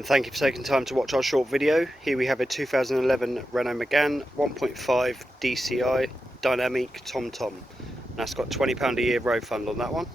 and thank you for taking time to watch our short video. Here we have a 2011 Renault Megane 1.5 DCI dynamique tom-tom. That's got £20 a year road fund on that one.